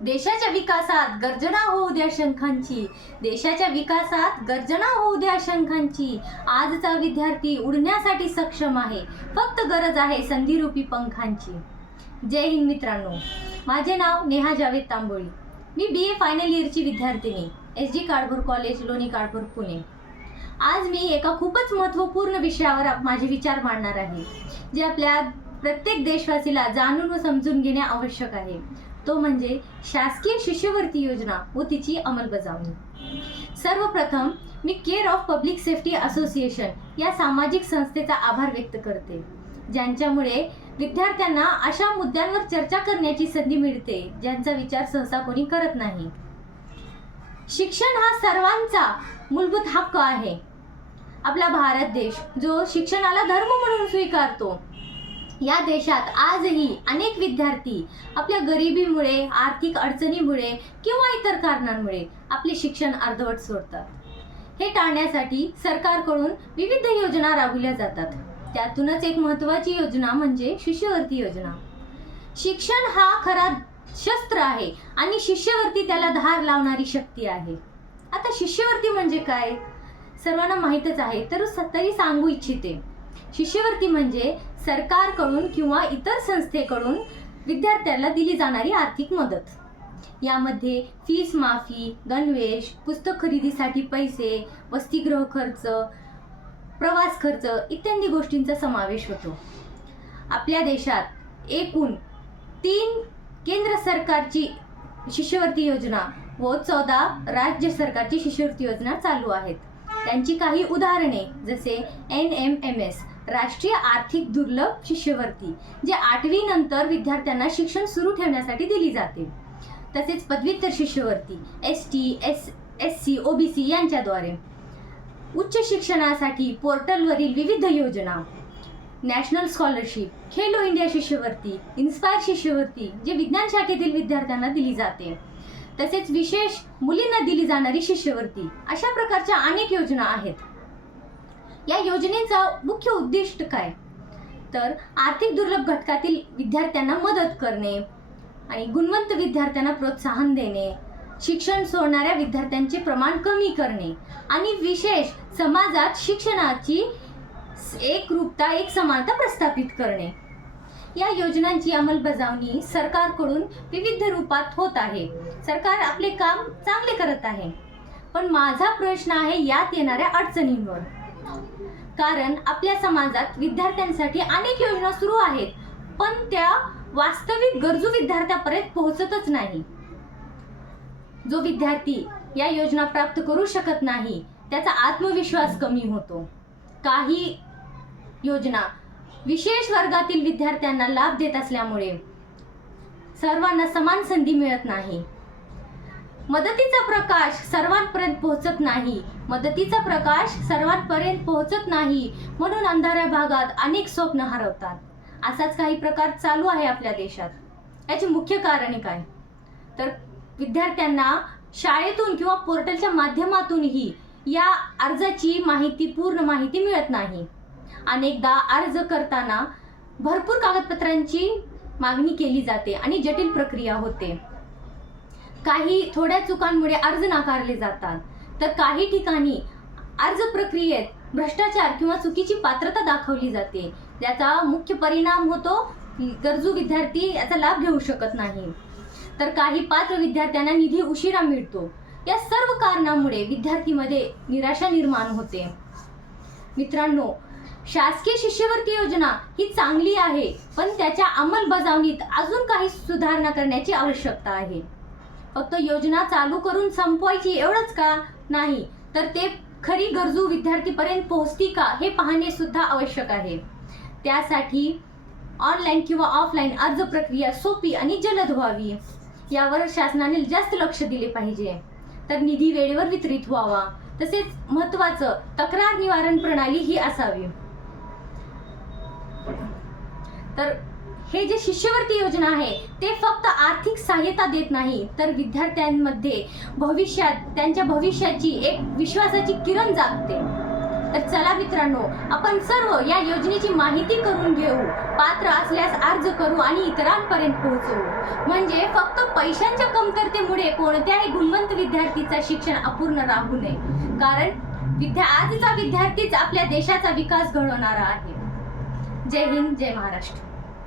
देशाच्या विकासात गर्जना होऊ द्या शंखांची, देशाच्या विकासात गर्जना होऊ द्या शंखांची. आजचा विद्यार्थी उडण्यासाठी सक्षम आहे, फक्त गरज आहे संधीरूपी पंखांची. जय हिंद मित्रांनो, माझे नाव नेहा जावेद तांबोळी. मी BA फायनल इयरची विद्यार्थिनी, SG काळभोर कॉलेज, लोणी काळभोर, पुणे. आज मी एका खूपच महत्त्वपूर्ण विषयावर माझे विचार मांडणार आहे, जे आपल्या प्रत्येक देशवासीला जाणून व समजून घेणे आवश्यक आहे. तो म्हणजे शासकीय शिष्यवृत्ती योजना व तिची अंमलबजावणी. सर्वप्रथम मी care of public safety association या सामाजिक संस्थेचा आभार व्यक्त करते, ज्यांच्यामुळे विद्यार्थ्यांना अशा मुद्द्यांवर चर्चा करण्याची संधी मिळते ज्यांचा विचार सहसा कोणी करत नाही. शिक्षण हा सर्वांचा मूलभूत हक्क आहे. आपला भारत देश जो शिक्षणाला धर्म म्हणून स्वीकारतो, या देशात आजही अनेक विद्यार्थी आपल्या गरिबीमुळे, आर्थिक अडचणीमुळे किंवा इतर कारणांमुळे आपले शिक्षण अर्धवट सोडतात. हे टाळण्यासाठी सरकारकडून विविध योजना राबवल्या जातात. त्यातूनच एक महत्त्वाची योजना म्हणजे शिष्यवृत्ती योजना. शिक्षण हा खरा शस्त्र आहे आणि शिष्यवृत्ती त्याला धार लावणारी शक्ती आहे. आता शिष्यवृत्ती म्हणजे काय सर्वांना माहीतच आहे, तरी सांगू इच्छिते. शिष्यवृत्ती म्हणजे सरकारकडून किंवा इतर संस्थेकडून विद्यार्थ्याला दिली जाणारी आर्थिक मदत. यामध्ये फीस माफी, गणवेश, पुस्तक खरेदीसाठी पैसे, वसतिगृह खर्च, प्रवास खर्च इत्यादी गोष्टींचा समावेश होतो. आपल्या देशात एकूण 3 केंद्र सरकारची शिष्यवृत्ती योजना व 14 राज्य सरकारची शिष्यवृत्ती योजना चालू आहेत. त्यांची काही उदाहरणे जसे NMMS राष्ट्रीय आर्थिक दुर्लभ शिष्यवृत्ती, जे 8वी नंतर विद्यार्थ्यांना शिक्षण सुरू ठेवण्यासाठी दिली जाते. तसेच पदव्युत्तर शिष्यवृत्ती ST, SC, OBC यांच्याद्वारे. उच्च शिक्षणासाठी पोर्टलवरील विविध योजना, नॅशनल स्कॉलरशिप, खेलो इंडिया शिष्यवृत्ती, इन्स्पायर शिष्यवृत्ती जे विज्ञान शाखेतील विद्यार्थ्यांना दिली जाते. तसेच विशेष मुलींना दिली जाणारी शिष्यवृत्ती, अशा प्रकारच्या अनेक योजना आहेत. या योजनेचा मुख्य उद्दिष्ट काय, तर आर्थिक दुर्लभ घटकातील विद्यार्थ्यांना मदत करणे आणि गुणवंत विद्यार्थ्यांना प्रोत्साहन देणे, शिक्षण सोडणाऱ्या विद्यार्थ्यांचे प्रमाण कमी करणे आणि विशेष समाजात शिक्षणाची एकरूपता, एक समानता प्रस्थापित करणे. या योजनांची अंमलबजावणी सरकारकडून विविध रूपात होत आहे. सरकार आपले काम चांगले करत आहे, पण माझा प्रश्न आहे यात येणाऱ्या अडचणींवर. कारण आपल्या समाजात विद्यार्थ्यांसाठी अनेक योजना सुरू आहेत, पण त्या वास्तविक गरजू विद्यार्थ्यापर्यंत पोहोचतच नाही. जो विद्यार्थी या योजना प्राप्त करू शकत नाही, त्याचा आत्मविश्वास कमी होतो. काही योजना विशेष वर्गातील विद्यार्थ्यांना लाभ देत असल्यामुळे सर्वांना समान संधी मिळत नाही. मदतीचा प्रकाश सर्वांपर्यंत पोहोचत नाही. म्हणून अंधाऱ्या भागात अनेक स्वप्न हरवतात. असाच काही प्रकार चालू आहे आपल्या देशात. याचे मुख्य कारणे काय, तर विद्यार्थ्यांना शाळेतून किंवा पोर्टलच्या माध्यमातूनही या अर्जाची पूर्ण माहिती मिळत नाही. अनेकदा अर्ज करताना भरपूर कागदपत्रांची मागणी केली जाते आणि जटिल प्रक्रिया होते. काही थोड्या चुकांमुळे अर्ज नाकारले जातात, तर काही ठिकाणी अर्ज प्रक्रियेत भ्रष्टाचार किंवा चुकीची पात्रता दाखवली जाते. याचा मुख्य परिणाम होतो गरजू विद्यार्थी याचा लाभ घेऊ शकत नाही, तर काही पात्र विद्यार्थ्यांना निधी उशिरा मिळतो. या सर्व कारणामुळे विद्यार्थीमध्ये निराशा निर्माण होते. मित्रांनो, शासकीय शिष्यवृत्ती योजना ही चांगली आहे, पण त्याच्या अंमलबजावणीत अजून काही सुधारणा करण्याची आवश्यकता आहे. फक्त योजना चालू करून संपवायची एवढंच का नाही, तर ते खरी गरजू विद्यार्थीपर्यंत पोहोचती का हे पाहणे सुद्धा आवश्यक आहे. त्यासाठी ऑनलाईन किंवा ऑफलाईन अर्ज प्रक्रिया सोपी आणि जलद व्हावी, यावर शासनाने जास्त लक्ष दिले पाहिजे. तर निधी वेळेवर वितरित व्हावा. तसेच महत्त्वाचं तक्रार निवारण प्रणाली ही असावी. तर हे जे शिष्यवृत्ती योजना आहे ते फक्त आर्थिक सहाय्यता देत नाही, तर विद्यार्थ्यांमध्ये त्यांच्या भविष्याची एक विश्वासाची किरण जागते. तर चला मित्रांनो, आपण सर्व या योजनेची माहिती करून घेऊ, पात्र असल्यास अर्ज करू आणि इतरांपर्यंत पोहोचवू. म्हणजे फक्त पैशांच्या कमतरतेमुळे कोणत्याही गुणवंत विद्यार्थीचा शिक्षण अपूर्ण राहू नये. कारण आजचा विद्यार्थीच आपल्या देशाचा विकास घडवणारा आहे. जय हिंद, जय महाराष्ट्र.